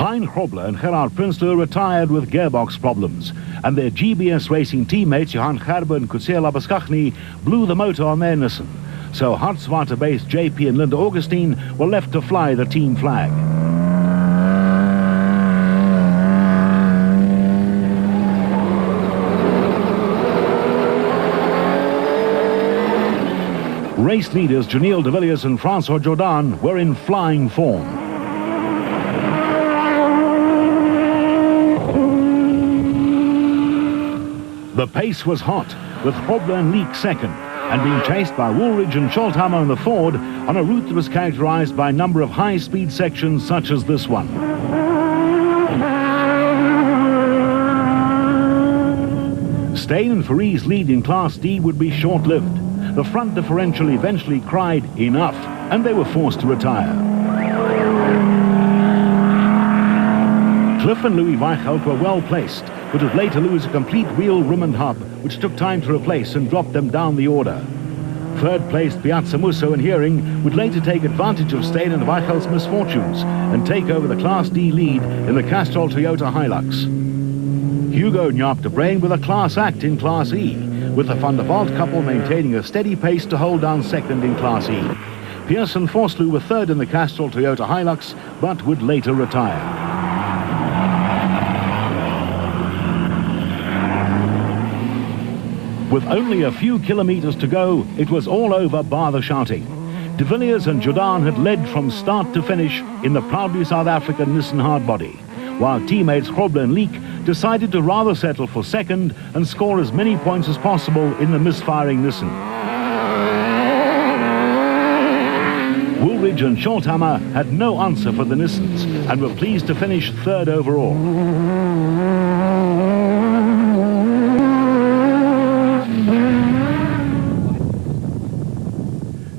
Hein Grobler and Gerard Prinsloo retired with gearbox problems, and their GBS racing teammates Johan Gerber and Coetzee Labuschagne blew the motor on their Nissan. So Hartswater-based JP and Linda Augustine were left to fly the team flag. Race leaders Janelle de Villiers and Francois Jourdan were in flying form. The pace was hot, with Grobler and Leek second, and being chased by Woolridge and Scholthammer and the Ford on a route that was characterized by a number of high-speed sections such as this one. Steyn and Faree's lead in Class D would be short-lived. The front differential eventually cried enough, and they were forced to retire. Cliff and Louis Weichelt were well placed, but would later lose a complete wheel, rim and hub, which took time to replace and dropped them down the order. Third-placed Piazza Musso and Heering would later take advantage of Steyn and Weichelt's misfortunes and take over the Class D lead in the Castrol Toyota Hilux. Hugo Nyaap de Bruyn with a class act in Class E, with the Van der Walt couple maintaining a steady pace to hold down second in Class E. Pearson Vosloo were third in the Castrol Toyota Hilux, but would later retire. With only a few kilometers to go, it was all over bar the shouting. De Villiers and Jourdan had led from start to finish in the proudly South African Nissan hardbody, while teammates Grobler and Leek decided to rather settle for second and score as many points as possible in the misfiring Nissan. Woolridge and Scholthammer had no answer for the Nissans and were pleased to finish third overall.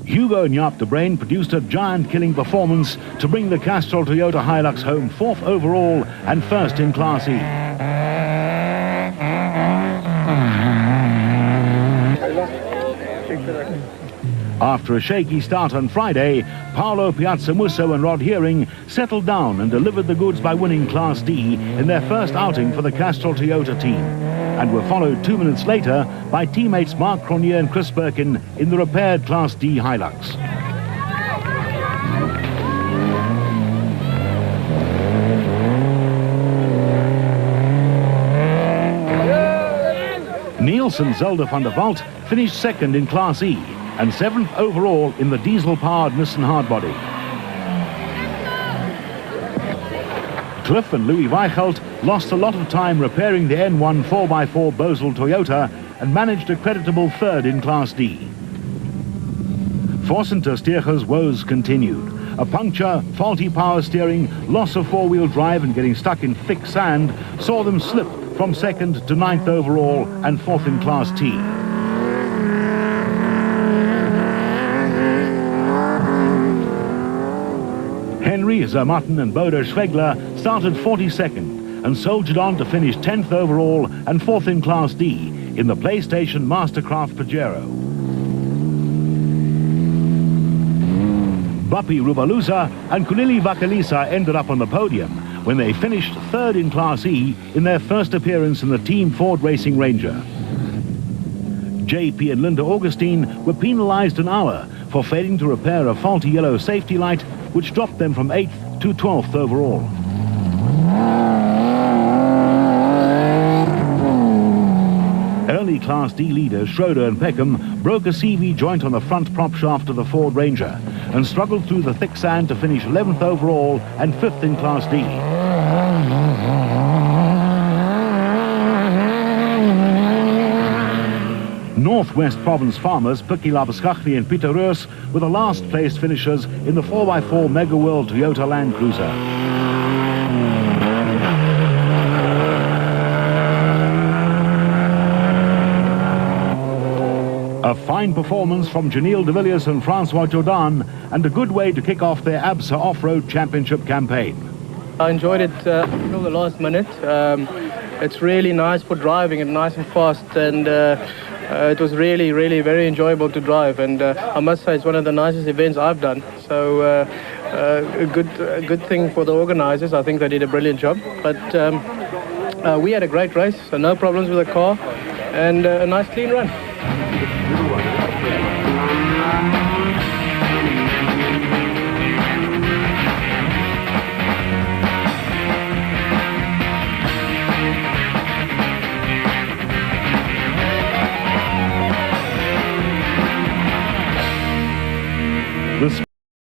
Hugo Nyaap de Bruyn produced a giant-killing performance to bring the Castrol Toyota Hilux home fourth overall and first in Class E. After a shaky start on Friday, Paolo Piazza Musso and Rod Heering settled down and delivered the goods by winning Class D in their first outing for the Castrol Toyota team, and were followed 2 minutes later by teammates Mark Cronier and Chris Birkin in the repaired Class D Hilux. Nielsen Zelda van der Walt finished second in Class E and 7th overall in the diesel-powered Nissan hardbody. Cliff and Louis Weichelt lost a lot of time repairing the N1 4x4 Bosel Toyota and managed a creditable third in Class D. Forcenter Stiercher's woes continued. A puncture, faulty power steering, loss of four-wheel drive and getting stuck in thick sand saw them slip from second to 9th overall and 4th in Class T. Henry, Zermatten and Bodo Schwegler started 42nd and soldiered on to finish 10th overall and 4th in Class D in the PlayStation Mastercraft Pajero. Bapi Rubaluza and Kulili Vakalisa ended up on the podium when they finished third in Class E in their first appearance in the Team Ford Racing Ranger. JP and Linda Augustine were penalized an hour for failing to repair a faulty yellow safety light, which dropped them from 8th to 12th overall. Early Class D leaders Schroeder and Peckham broke a CV joint on the front prop shaft of the Ford Ranger and struggled through the thick sand to finish 11th overall and 5th in Class D. Northwest Province farmers Pikkie Labuschagne and Pieter Roos were the last place finishers in the 4x4 Mega World Toyota Land Cruiser. A fine performance from Janelle de Villiers and Francois Jourdan, and a good way to kick off their ABSA Off-Road Championship campaign. I enjoyed it until the last minute. It's really nice for driving and nice and fast, and It was really, really very enjoyable to drive, and I must say it's one of the nicest events I've done. So a good thing for the organisers. I think they did a brilliant job. But we had a great race, so no problems with the car, and a nice clean run.